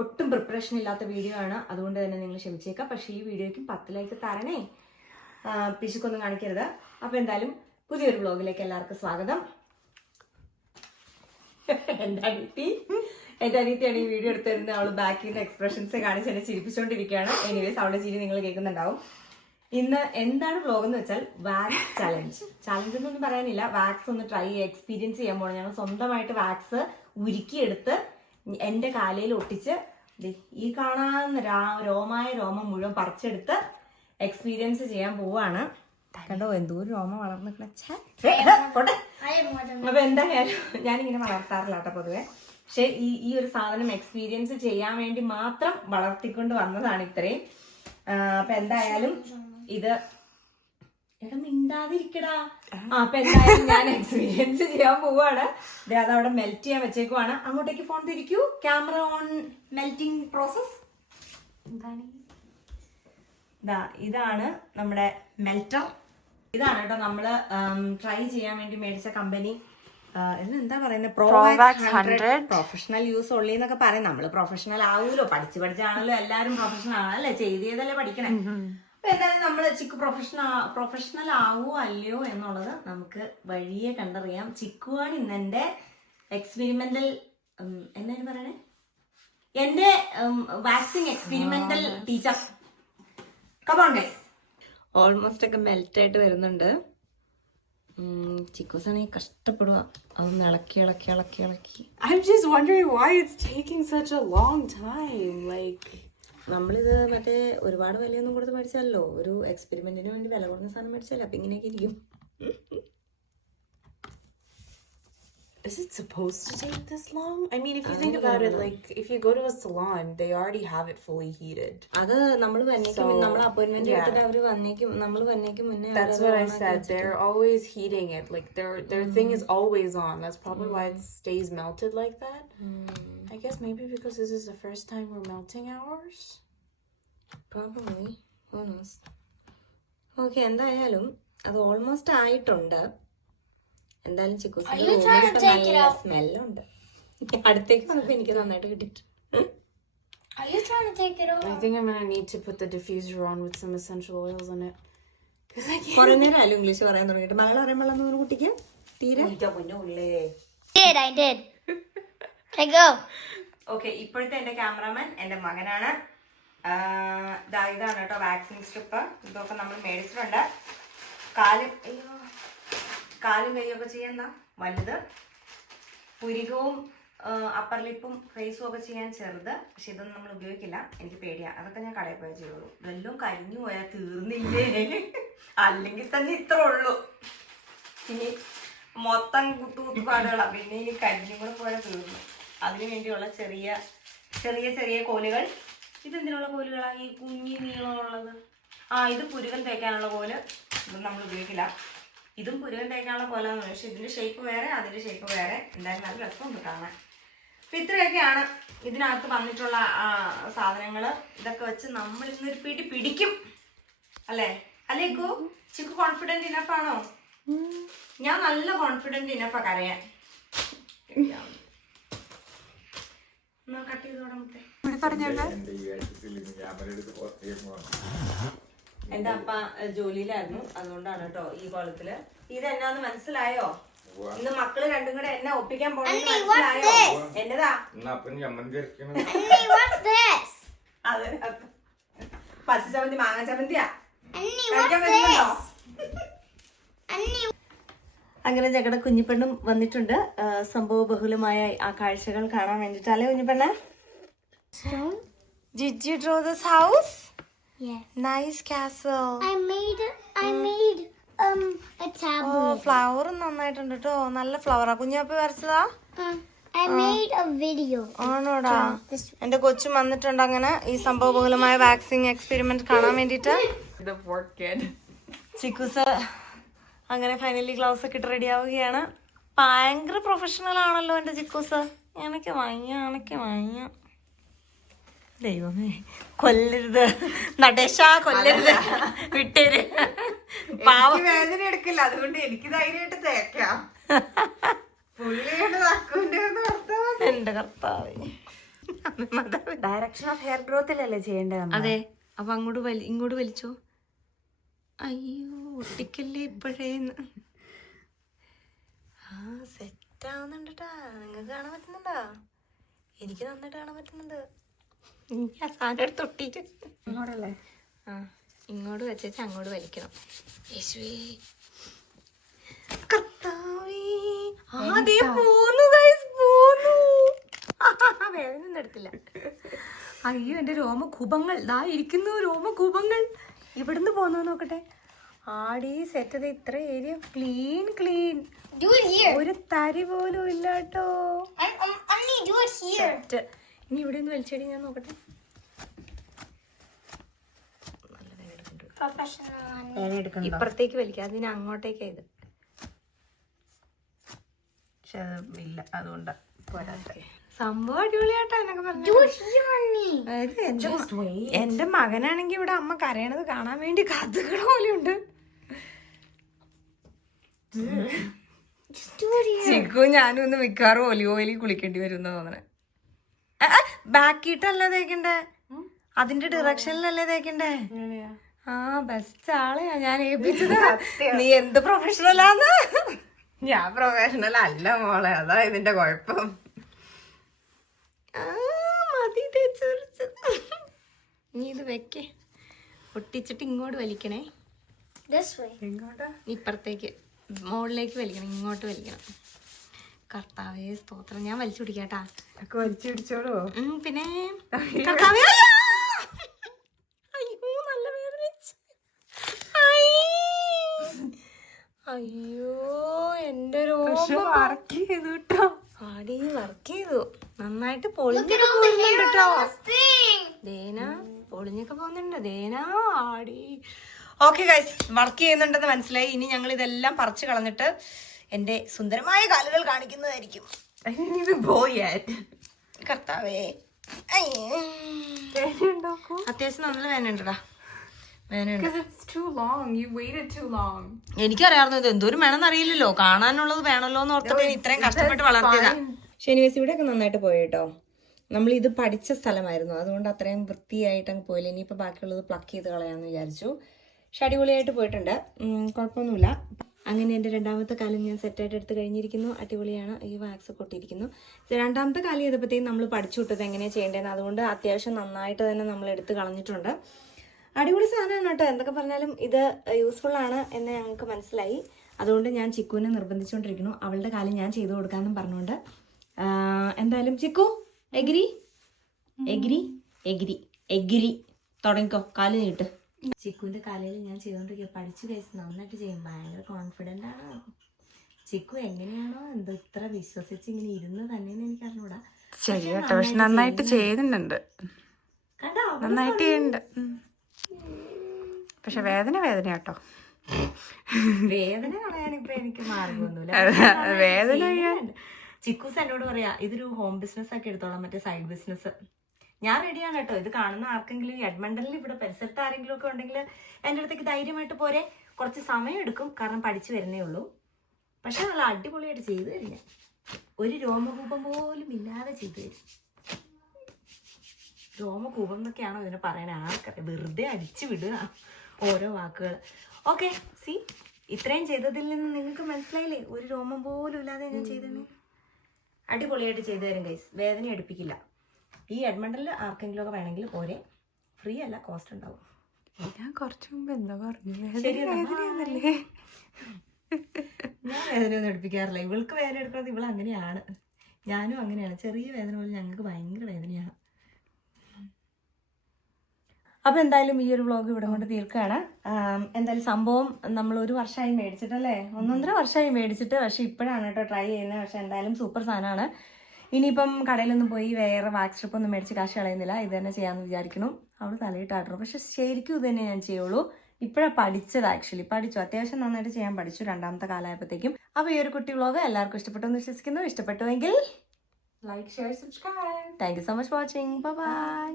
ഒട്ടും പ്രിപ്പറേഷൻ ഇല്ലാത്ത വീഡിയോ ആണ്, അതുകൊണ്ട് തന്നെ നിങ്ങൾ ക്ഷമിച്ചേക്കാം. പക്ഷേ ഈ വീഡിയോയ്ക്കും 10 ലൈക്ക് തരണേ, പിശുക്കൊന്നും കാണിക്കരുത്. അപ്പോൾ എന്തായാലും പുതിയൊരു വ്ളോഗിലേക്ക് എല്ലാവർക്കും സ്വാഗതം. എൻ്റെ അനിയത്തിയാണ് ഈ വീഡിയോ എടുത്ത് തരുന്നത്. അവൾ ബാക്കിൽ നിന്ന് എക്സ്പ്രഷൻസ് കാണിച്ച് എന്നെ ചിരിപ്പിച്ചുകൊണ്ടിരിക്കുകയാണ്. എനിവേസ് അവളുടെ ചിരി നിങ്ങൾ കേൾക്കുന്നുണ്ടാവും. ഇന്ന് എന്താണ് വ്ളോഗ് എന്ന് വെച്ചാൽ വാക്സ് ചാലഞ്ച് എന്നൊന്നും പറയാനില്ല. വാക്സ് ഒന്ന് ട്രൈ എക്സ്പീരിയൻസ് ചെയ്യാൻ പോകണം. ഞങ്ങൾ സ്വന്തമായിട്ട് വാക്സ് ഉരുക്കിയെടുത്ത് എൻ്റെ കാലയിൽ ഒട്ടിച്ച് ഈ കാണാവുന്ന രോമം മുഴുവൻ പറിച്ചെടുത്ത് എക്സ്പീരിയൻസ് ചെയ്യാൻ പോവാണ്. കണ്ടോ എന്തോ രോമം വളർന്നിട്ട്. അപ്പൊ എന്തായാലും ഞാനിങ്ങനെ വളർത്താറില്ല കേട്ടോ പൊതുവെ. പക്ഷെ ഈ ഒരു സാധനം എക്സ്പീരിയൻസ് ചെയ്യാൻ വേണ്ടി മാത്രം വളർത്തിക്കൊണ്ട് വന്നതാണ് ഇത്രയും. അപ്പൊ എന്തായാലും ഇത് മിണ്ടാതിരിക്കടാ. അപ്പൊ എന്തായാലും ഞാൻ എക്സ്പീരിയൻസ് ചെയ്യാൻ പോവാണ്. അതവിടെ മെൽറ്റ് ചെയ്യാൻ വെച്ചേക്കുവാണ്. അങ്ങോട്ടേക്ക് ഫോൺ തിരിക്കൂ. Camera on. Melting process. ഇതാണ് നമ്മുടെ മെൽറ്റർ. ഇതാണ് കേട്ടോ നമ്മള് ട്രൈ ചെയ്യാൻ വേണ്ടി മേടിച്ച കമ്പനി. എന്താ പറയുന്നത്, പ്രോവാക്സ് 100 പ്രൊഫഷണൽ യൂസ് ഉള്ളി എന്നൊക്കെ പറയും. നമ്മള് പ്രൊഫഷണൽ ആവൂലോ, പഠിച്ചാണല്ലോ എല്ലാരും പ്രൊഫഷണൽ ആണല്ലേ, ചെയ്തല്ലേ പഠിക്കണേ. അപ്പൊ എന്തായാലും നമ്മള് ചിക്കു പ്രൊഫഷണൽ ആവോ അല്ലയോ എന്നുള്ളത് നമുക്ക് വഴിയെ കണ്ടറിയാം. ചിക്കുവാണ് ഇന്നെന്റെ എക്സ്പെരിമെന്റൽ എന്താണ് പറയണേ, എന്റെ waxing experimental teacher. Come on guys. Almost ഒക്കെ മെൽറ്റ് ആയിട്ട് വരുന്നുണ്ട്. ചിക്കോസാണെങ്കിൽ കഷ്ടപ്പെടുക. അതൊന്ന് ഇളക്കി. I'm just wondering why it's taking such a long time. Like, നമ്മളിത് മറ്റേ ഒരുപാട് വിലയൊന്നും കൊടുത്ത് മേടിച്ചല്ലോ, ഒരു എക്സ്പെരിമെന്റിന് വേണ്ടി വില കുറഞ്ഞ സാധനം മേടിച്ചല്ലോ. അപ്പൊ ഇങ്ങനെയൊക്കെ ഇരിക്കും. is it supposed to take this long? I mean, if you think about it, like, if you go to a salon, they already have it fully heated. അത് നമ്മൾ നമ്മൾ അപ്പോയിന്റ്മെന്റ് എടുത്തിട്ട് അവര് നമ്മൾ വന്നേക്കും മുന്നേ. That's what I said. They're always heating it. Like, their thing is always on. That's probably why it stays melted like that. I guess maybe because this is the first time we're melting ours. Probably. Who knows? Okay, എന്തായാലും അത് almost ആയിട്ടുണ്ട്. എന്തായാലും ചിക്കോസിന്റെ സ്മെല്ലുണ്ട്. അടുത്തേക്ക് വന്നപ്പോ എനിക്ക് നന്നായിട്ട് കിട്ടിട്ട്. I think I'm gonna need to put the diffuser on with some essential oils in it. കുറെ നേരം ആയാലും ഇംഗ്ലീഷ് പറയാൻ തുടങ്ങിയിട്ട്. മലയാളം അറിയാൻ കുട്ടിക്ക് തീരെ. I did. Okay, go. Okay, ഇപ്പോഴത്തെ എന്റെ ക്യാമറാമാൻ എന്റെ മകനാണ്. ഇതാണ് കേട്ടോ വാക്സിൻ സ്ട്രിപ്പ്. ഇതൊക്കെ നമ്മൾ മേടിച്ചിട്ടുണ്ട്. കാലും കൈയൊക്കെ ചെയ്യുന്ന വലുത്, പുരികവും അപ്പർ ലിപ്പും ഫേസും ഒക്കെ ചെയ്യാൻ ചെറുത്. പക്ഷെ ഇതൊന്നും നമ്മൾ ഉപയോഗിക്കില്ല, എനിക്ക് പേടിയാ. അതൊക്കെ ഞാൻ കടയിൽ പോയാൽ ചെയ്യുള്ളൂ. വല്ലതും കരിഞ്ഞു പോയാൽ തീർന്നില്ലേ, അല്ലെങ്കിൽ തന്നെ ഇത്ര ഉള്ളൂ. ഇനി മൊത്തം കുത്തുപാടുകളാണ്. പിന്നെ ഇനി കരിഞ്ഞും കൂടെ പോയാൽ തീർന്നു. അതിനു വേണ്ടിയുള്ള ചെറിയ കോലുകൾ. ഇതെന്തിനുള്ള കോലുകളാ ഈ കുഞ്ഞി നീളമുള്ളത്? ഇത് പുരുകൻ തേക്കാനുള്ള കോല്. ഇതൊന്നും നമ്മൾ ഉപയോഗിക്കില്ല. ഇതും പുരുകൻ തേക്കാനുള്ള കോലാന്ന് പറയും. പക്ഷെ ഇതിന്റെ ഷേപ്പ് വേറെ, അതിന്റെ ഷേപ്പ് വേറെ. എന്തായാലും നല്ല രസമുണ്ട് കാണാൻ. അപ്പൊ ഇത്രയൊക്കെയാണ് ഇതിനകത്ത് വന്നിട്ടുള്ള സാധനങ്ങൾ. ഇതൊക്കെ വെച്ച് നമ്മൾ ഇന്നൊരു പിടിക്കും അല്ലേ? അല്ലേക്കു ചിക്കു കോൺഫിഡന്റ് ഇനഫ് ആണോ? ഞാൻ നല്ല കോൺഫിഡന്റ് ഇനഫാ കരയാൻ. കട്ട് ചെയ്തോടത്തെ. എന്റെ അപ്പ ജോലിയിലായിരുന്നു, അതുകൊണ്ടാണ് കേട്ടോ ഈ കോലത്തില്. ഇതെന്നാന്ന് മനസ്സിലായോ? ഇന്ന് മക്കള് രണ്ടും കൂടെ എന്നെ ഒപ്പിക്കാൻ പോണെന്ന് മനസ്സിലായോ? എന്നതാ പച്ച ചമ്മന്തി, മാങ്ങ ചമ്മന്തിയാ. അങ്ങനെ ഞങ്ങളുടെ കുഞ്ഞിപ്പെണ്ണും വന്നിട്ടുണ്ട്. സംഭവ ബഹുലമായ ആ കാഴ്ചകൾ കാണാൻ വേണ്ടിട്ട്. അല്ലേ കുഞ്ഞിപ്പെണ്ണ? Did you draw this house? Yeah. Nice castle. I made a tablet. Flower നന്നായിട്ടുണ്ട് കേട്ടോ. നല്ല ഫ്ലവറാ. Kunjappi വരച്ചതാ? I made a video. ആണോടാ? എന്റെ കൊച്ചും വന്നിട്ടുണ്ട് അങ്ങനെ ഈ സംഭവ ബഹുലമായ വാക്സിൻ എക്സ്പെരിമെന്റ് കാണാൻ വേണ്ടിട്ട്. ചിക്കുസ് അങ്ങനെ ഫൈനലി ഗ്ലൗസ് ഒക്കെ ഇട്ട് റെഡി ആവുകയാണ്. ഭയങ്കര പ്രൊഫഷണൽ ആണല്ലോ എന്റെ ചിക്കൂസ്. എനിക്ക് വയ്യ. ദൈവമേ, കൊല്ലരുത് നടേശ, കൊല്ലരുത്, വിട്ടേര്. വേദന എടുക്കില്ല, അതുകൊണ്ട് എനിക്ക് ധൈര്യമായിട്ട് തേക്കാം. എന്റെ കർത്താവേ. ഡയറക്ഷൻ ഓഫ് ഹെയർ ഗ്രോത്തിലല്ലേ ചെയ്യേണ്ടത്? അതെ. അപ്പൊ ഇങ്ങോട്ട് വലിച്ചോ. അയ്യോ ഒട്ടിക്കല്ലേ ഇപ്പോഴേന്ന്. ആ സെറ്റ് ആവുന്നുണ്ട് ട്ടാ. നിങ്ങൾക്ക് കാണാൻ പറ്റുന്നുണ്ടോ? എനിക്ക് നന്നായിട്ട് കാണാൻ പറ്റുന്നുണ്ട്. ആ സാധനം എടുത്ത് ഒട്ടിട്ട് ഇങ്ങോട്ടല്ലേ? ആ ഇങ്ങോട്ട് വെച്ചേച്ച് അങ്ങോട്ട് വലിക്കണം. യേശുവേ കർത്താവേ. അതേ പോന്നു ഗൈസ്, പോന്നു. വേദന എടുത്തില്ല. അയ്യോ എന്റെ രോമകൂപങ്ങൾ ദാ ഇരിക്കുന്നു. രോമകൂപങ്ങൾ ഇവിടുന്ന് പോന്നു നോക്കട്ടെ. ആടി സെറ്റ്. ഇത്ര area clean clean. Do it here. ഒരു തരി പോലും ഇല്ല കേട്ടോ. Only do it here. ഇനി ഇവിടെ ഒന്ന് വലിച്ചടി ഞാൻ നോക്കട്ടെ. Professional. ഇപ്പുറത്തേക്ക് വലിക്കാം. അതിന് അങ്ങോട്ടേക്കാ ഇത്. പക്ഷെ അത് ഇല്ല, അതുകൊണ്ട് സംഭവം അടിപൊളിയാട്ടോ എന്നൊക്കെ പറഞ്ഞു. Do it here on me. അതായത് എന്റെ മകനാണെങ്കിൽ ഇവിടെ അമ്മ കരയണത് കാണാൻ വേണ്ടി കഥകൾ പോലെയുണ്ട്. Just do it here. Chikoo ഞാനും ഒന്ന് മിക്കാറും ഒലിവ് ഓയിലിൽ കുളിക്കേണ്ടി വരും എന്ന് തോന്നണേ. ബാക്കിയിട്ടല്ലേ തേക്കണ്ടേ? അതിന്റെ ഡിറക്ഷനിലല്ലേ തേക്കണ്ടേ? ആ ബെസ്റ്റ് ആളെയാ ഞാൻ ഏൽപ്പിച്ചത്. നീ എന്ത് പ്രൊഫഷണലാന്ന്? ഞാൻ പ്രൊഫഷണൽ അല്ല മോളെ, അതാ ഇതിന്റെ കുഴപ്പം. മതി തേച്ച്. നീ ഇത് വെക്കേ, ഒട്ടിച്ചിട്ട് ഇങ്ങോട്ട് വലിക്കണേ. This way. ഇങ്ങോട്ടാ? ഇപ്പുറത്തേക്ക് മുകളിലേക്ക് വലിക്കണം, ഇങ്ങോട്ട് വലിക്കണം. കർത്താവേ സ്തോത്രം. ഞാൻ വലിച്ചു പിടിക്കാട്ടാ. ഒക്കെ വലിച്ചു പിടിച്ചോളൂ. പിന്നെ കർത്താവേ. അയ്യോ നല്ല വേദന. അയ്യോ എന്റെ വർക്ക് ചെയ്തു കേട്ടോ. ആടി വർക്ക് ചെയ്തു നന്നായിട്ട്. പൊളിഞ്ഞൊക്കെ പോകുന്നുണ്ട് കേട്ടോ. ദേന പൊളിഞ്ഞൊക്കെ പോകുന്നുണ്ട്. ദേന ആടി. ഓക്കെ ഗൈസ്, വർക്ക് ചെയ്യുന്നുണ്ടെന്ന് മനസ്സിലായി. ഇനി ഞങ്ങൾ ഇതെല്ലാം പറിച്ചു കളഞ്ഞിട്ട് എന്റെ സുന്ദരമായ കാലുകൾ കാണിക്കുന്നതായിരിക്കും. ഇത് പോയി കർത്താവേ. അത്യാവശ്യം നല്ല വേനുണ്ടടാ. എനിക്കറിയാവുന്ന ഇത് എന്തോരം വേണമെന്ന് അറിയില്ലല്ലോ. കാണാനുള്ളത് വേണമല്ലോ എന്ന് ഓർത്തിട്ട് ഇത്രയും കഷ്ടപ്പെട്ട് വളർത്തിയതാ. ശനിവേശി ഇവിടെ ഒക്കെ നന്നായിട്ട് പോയി കേട്ടോ. നമ്മൾ ഇത് പഠിച്ച സ്ഥലമായിരുന്നു, അതുകൊണ്ട് അത്രയും വൃത്തിയായിട്ട് അങ്ങ് പോയില്ല. ഇനിയിപ്പോൾ ബാക്കിയുള്ളത് പ്ലക്ക് ചെയ്ത് കളയാമെന്ന് വിചാരിച്ചു. പക്ഷെ അടിപൊളിയായിട്ട് പോയിട്ടുണ്ട്, കുഴപ്പമൊന്നുമില്ല. അങ്ങനെ എൻ്റെ രണ്ടാമത്തെ കാലം ഞാൻ സെറ്റായിട്ട് എടുത്ത് കഴിഞ്ഞിരിക്കുന്നു. അടിപൊളിയാണ്. ഈ വാക്സ് കൊട്ടിയിരിക്കുന്നു. രണ്ടാമത്തെ കാലം ചെയ്തപ്പോഴത്തേക്കും നമ്മൾ പഠിച്ചു വിട്ടത് എങ്ങനെയാണ് ചെയ്യേണ്ടതെന്ന്. അതുകൊണ്ട് അത്യാവശ്യം നന്നായിട്ട് തന്നെ നമ്മൾ എടുത്ത് കളഞ്ഞിട്ടുണ്ട്. അടിപൊളി സാധനമാണ് കേട്ടോ. എന്തൊക്കെ പറഞ്ഞാലും ഇത് യൂസ്ഫുൾ ആണ് എന്ന് ഞങ്ങൾക്ക് മനസ്സിലായി. അതുകൊണ്ട് ഞാൻ ചിക്കുവിനെ നിർബന്ധിച്ചുകൊണ്ടിരിക്കുന്നു. അവളുടെ കാലം ഞാൻ ചെയ്തു കൊടുക്കാമെന്നും പറഞ്ഞുകൊണ്ട്. എന്തായാലും Chikku agree agree agree agree തുടങ്ങിക്കോ. കാല് നീട്ട്. ചിക്കുവിൻ്റെ കാലയിൽ ഞാൻ ചെയ്തുകൊണ്ടിരിക്കുക. പഠിച്ചു കഴിച്ച് നന്നായിട്ട് ചെയ്യും. ഭയങ്കര കോൺഫിഡൻ്റ് ആണ് ചിക്കു. എങ്ങനെയാണോ എന്തോ ഇത്ര വിശ്വസിച്ച് ഇങ്ങനെ ഇരുന്ന് തന്നെയെന്ന് എനിക്ക് അറിഞ്ഞൂടാ. ശരി കേട്ടോ, പക്ഷെ നന്നായിട്ട് ചെയ്യുന്നുണ്ട്. കണ്ടോ നന്നായിട്ട് ചെയ്യുന്നുണ്ട്. പക്ഷെ വേദന കേട്ടോ. വേദന കളയാനിപ്പോ എനിക്ക് മാർഗമൊന്നുമില്ല. വേദന ചിക്കൂസ് എന്നോട് പറയാ ഇതൊരു ഹോം ബിസിനസ് ആക്കി എടുത്തോളാം, മറ്റേ സൈഡ് ബിസിനസ്. ഞാൻ റെഡിയാണ് കേട്ടോ. ഇത് കാണുന്ന ആർക്കെങ്കിലും എഡ്മണ്ടനിൽ ഇവിടെ പരിസരത്ത് ആരെങ്കിലും ഒക്കെ ഉണ്ടെങ്കിൽ എൻ്റെ അടുത്തേക്ക് ധൈര്യമായിട്ട് പോരെ. കുറച്ച് സമയം എടുക്കും, കാരണം പഠിച്ചു വരുന്നേ ഉള്ളൂ. പക്ഷെ നല്ല അടിപൊളിയായിട്ട് ചെയ്തു തരും ഞാൻ. ഒരു രോമകൂപം പോലും ഇല്ലാതെ ചെയ്തു തരും. രോമകൂപം എന്നൊക്കെയാണോ ഇതിനെ പറയണേ ആർക്കറിയാം. വെറുതെ അടിച്ചു വിടുക ഓരോ വാക്കുകൾ. ഓക്കെ സി, ഇത്രയും ചെയ്തതിൽ നിന്ന് നിങ്ങൾക്ക് മനസ്സിലായില്ലേ ഒരു രോമം പോലും ഇല്ലാതെ ഞാൻ ചെയ്തത്. അടിപൊളിയായിട്ട് ചെയ്തു തരും ഗൈസ്. വേദന അടുപ്പിക്കില്ല. ഈ എഡ്മണ്ടനിൽ ആർക്കെങ്കിലും ഒക്കെ വേണമെങ്കിൽ പോരെ. ഫ്രീ അല്ല, കോസ്റ്റ് ഉണ്ടാവും. ഞാൻ കുറച്ചു മുമ്പ് എന്താ പറഞ്ഞു? വേദനയാന്നല്ലേ? ഞാൻ വേദനയൊന്നും എടുപ്പിക്കാറില്ല. ഇവൾക്ക് വേദന എടുക്കുന്നത് ഇവൾ അങ്ങനെയാണ്. ഞാനും അങ്ങനെയാണ്. ചെറിയ വേദന പോലും ഞങ്ങൾക്ക് ഭയങ്കര വേദനയാണ്. അപ്പോൾ എന്തായാലും ഈ ഒരു വ്ളോഗ് ഇവിടെ കൊണ്ട് തീർക്കുകയാണ്. എന്തായാലും സംഭവം നമ്മൾ 1 വർഷമായി മേടിച്ചിട്ടല്ലേ, 1.5 വർഷമായി മേടിച്ചിട്ട്. പക്ഷെ ഇപ്പോഴാണ് കേട്ടോ ട്രൈ ചെയ്യുന്നത്. പക്ഷെ എന്തായാലും സൂപ്പർ സാധനമാണ്. ഇനിയിപ്പം കടയിലൊന്നും പോയി വേറെ വാക്സ് സ്ട്രിപ്പ് ഒന്നും മേടിച്ച് കാശ് കളയുന്നില്ല. ഇത് തന്നെ ചെയ്യാമെന്ന് വിചാരിക്കണം. അവൾ തലയിട്ടാട്ടോ. പക്ഷെ ശരിക്കും ഇത് തന്നെ ഞാൻ ചെയ്യുള്ളൂ. ഇപ്പോഴാണ് പഠിച്ചത്. ആക്ച്വലി പഠിച്ചു, അത്യാവശ്യം നന്നായിട്ട് ചെയ്യാൻ പഠിച്ചു രണ്ടാമത്തെ കാലമായപ്പോഴത്തേക്കും. അപ്പോൾ ഈ ഒരു കുട്ടി വ്ളോഗ് എല്ലാവർക്കും ഇഷ്ടപ്പെട്ടെന്ന് വിശ്വസിക്കുന്നു. ഇഷ്ടപ്പെട്ടുവെങ്കിൽ like, share, subscribe. Thank you so much for watching. Bye by.